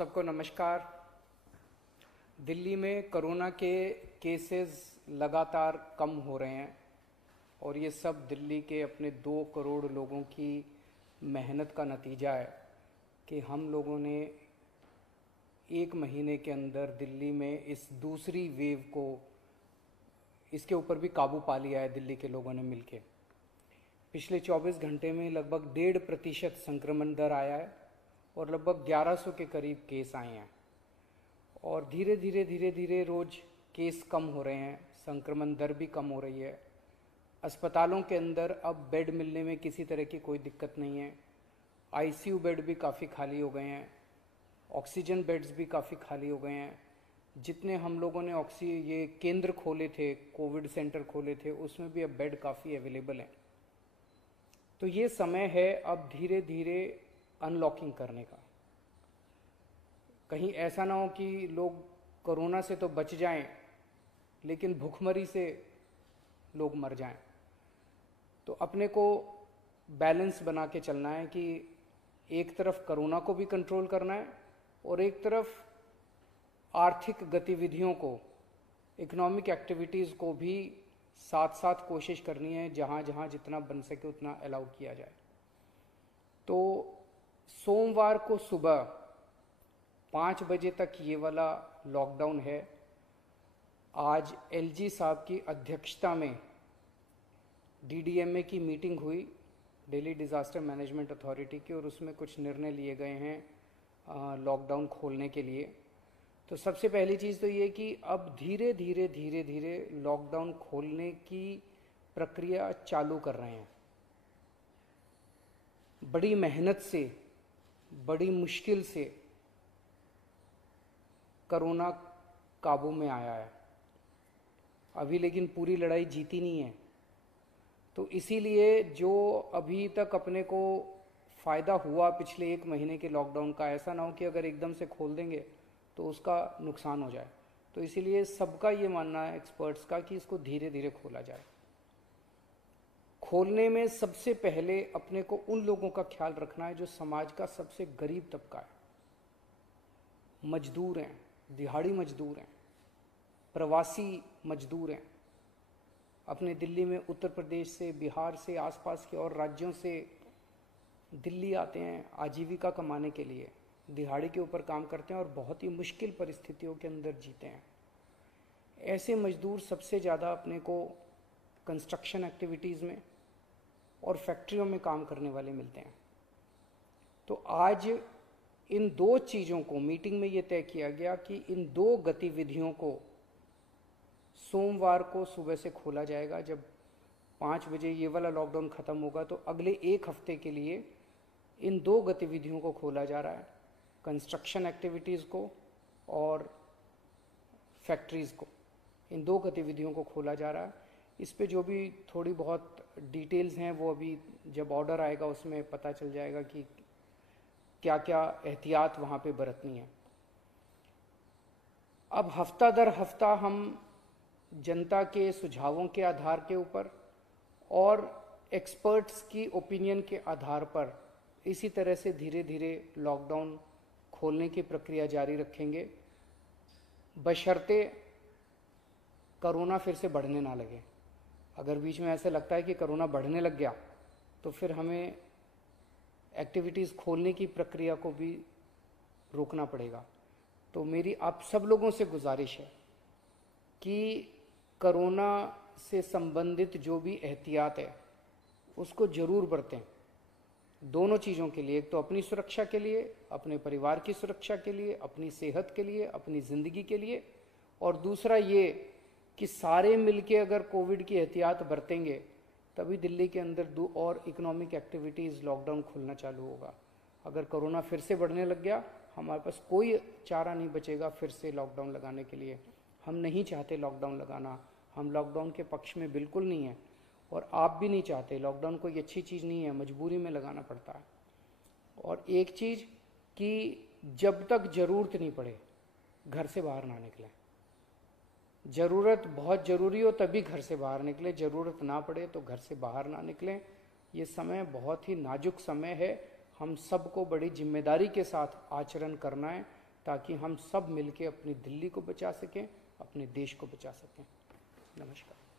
सबको नमस्कार। दिल्ली में कोरोना के केसेस लगातार कम हो रहे हैं और ये सब दिल्ली के अपने 2 करोड़ लोगों की मेहनत का नतीजा है कि हम लोगों ने 1 महीने के अंदर दिल्ली में इस दूसरी वेव को इसके ऊपर भी काबू पा लिया है। दिल्ली के लोगों ने मिलके पिछले 24 घंटे में लगभग 1.5% संक्रमण दर आया है और लगभग 1100 के करीब केस आए हैं और धीरे धीरे रोज केस कम हो रहे हैं, संक्रमण दर भी कम हो रही है। अस्पतालों के अंदर अब बेड मिलने में किसी तरह की कोई दिक्कत नहीं है। आईसीयू बेड भी काफ़ी खाली हो गए हैं, ऑक्सीजन बेड्स भी काफ़ी खाली हो गए हैं। जितने हम लोगों ने ये केंद्र खोले थे, कोविड सेंटर खोले थे, उसमें भी अब बेड काफ़ी अवेलेबल हैं। तो ये समय है अब धीरे धीरे अनलॉकिंग करने का। कहीं ऐसा ना हो कि लोग कोरोना से तो बच जाएं लेकिन भूखमरी से लोग मर जाएं। तो अपने को बैलेंस बना के चलना है कि एक तरफ कोरोना को भी कंट्रोल करना है और एक तरफ आर्थिक गतिविधियों को, इकोनॉमिक एक्टिविटीज़ को भी साथ साथ कोशिश करनी है, जहाँ जहाँ जितना बन सके उतना अलाउ किया जाए। तो सोमवार को सुबह 5 बजे तक ये वाला लॉकडाउन है। आज एलजी साहब की अध्यक्षता में डीडीएमए की मीटिंग हुई, दिल्ली डिज़ास्टर मैनेजमेंट अथॉरिटी की, और उसमें कुछ निर्णय लिए गए हैं लॉकडाउन खोलने के लिए। तो सबसे पहली चीज़ तो ये कि अब धीरे धीरे लॉकडाउन खोलने की प्रक्रिया चालू कर रहे हैं। बड़ी मेहनत से, बड़ी मुश्किल से कोरोना काबू में आया है अभी, लेकिन पूरी लड़ाई जीती नहीं है। तो इसीलिए जो अभी तक अपने को फ़ायदा हुआ पिछले 1 महीने के लॉकडाउन का, ऐसा ना हो कि अगर एकदम से खोल देंगे तो उसका नुकसान हो जाए। तो इसीलिए सबका ये मानना है, एक्सपर्ट्स का, कि इसको धीरे धीरे खोला जाए। खोलने में सबसे पहले अपने को उन लोगों का ख्याल रखना है जो समाज का सबसे गरीब तबका है। मजदूर हैं, दिहाड़ी मजदूर हैं, प्रवासी मजदूर हैं। अपने दिल्ली में उत्तर प्रदेश से, बिहार से, आसपास के और राज्यों से दिल्ली आते हैं आजीविका कमाने के लिए, दिहाड़ी के ऊपर काम करते हैं और बहुत ही मुश्किल परिस्थितियों के अंदर जीते हैं। ऐसे मजदूर सबसे ज़्यादा अपने को कंस्ट्रक्शन एक्टिविटीज़ में और फैक्ट्रियों में काम करने वाले मिलते हैं। तो आज इन 2 चीज़ों को मीटिंग में ये तय किया गया कि इन 2 गतिविधियों को सोमवार को सुबह से खोला जाएगा। जब 5 बजे ये वाला लॉकडाउन ख़त्म होगा तो अगले 1 हफ्ते के लिए इन 2 गतिविधियों को खोला जा रहा है, कंस्ट्रक्शन एक्टिविटीज़ को और फैक्ट्रीज़ को। इन 2 गतिविधियों को खोला जा रहा है। इस पे जो भी थोड़ी बहुत डिटेल्स हैं वो अभी जब ऑर्डर आएगा उसमें पता चल जाएगा कि क्या क्या एहतियात वहाँ पे बरतनी है। अब हफ्ता दर हफ्ता हम जनता के सुझावों के आधार के ऊपर और एक्सपर्ट्स की ओपिनियन के आधार पर इसी तरह से धीरे धीरे लॉकडाउन खोलने की प्रक्रिया जारी रखेंगे, बशर्ते कोरोना फिर से बढ़ने ना लगे। अगर बीच में ऐसे लगता है कि कोरोना बढ़ने लग गया तो फिर हमें एक्टिविटीज़ खोलने की प्रक्रिया को भी रोकना पड़ेगा। तो मेरी आप सब लोगों से गुजारिश है कि कोरोना से संबंधित जो भी एहतियात है उसको ज़रूर बरतें, दोनों चीज़ों के लिए। एक तो अपनी सुरक्षा के लिए, अपने परिवार की सुरक्षा के लिए, अपनी सेहत के लिए, अपनी ज़िंदगी के लिए, और दूसरा ये कि सारे मिलके अगर कोविड की एहतियात बरतेंगे तभी दिल्ली के अंदर 2 और इकोनॉमिक एक्टिविटीज़ लॉकडाउन खुलना चालू होगा। अगर कोरोना फिर से बढ़ने लग गया, हमारे पास कोई चारा नहीं बचेगा फिर से लॉकडाउन लगाने के लिए। हम नहीं चाहते लॉकडाउन लगाना, हम लॉकडाउन के पक्ष में बिल्कुल नहीं है और आप भी नहीं चाहते। लॉकडाउन कोई अच्छी चीज़ नहीं है, मजबूरी में लगाना पड़ता है। और एक चीज़ कि जब तक ज़रूरत नहीं पड़े घर से बाहर ना निकलें। ज़रूरत बहुत ज़रूरी हो तभी घर से बाहर निकलें, ज़रूरत ना पड़े तो घर से बाहर ना निकलें। ये समय बहुत ही नाजुक समय है, हम सबको बड़ी जिम्मेदारी के साथ आचरण करना है ताकि हम सब मिलके अपनी दिल्ली को बचा सकें, अपने देश को बचा सकें। नमस्कार।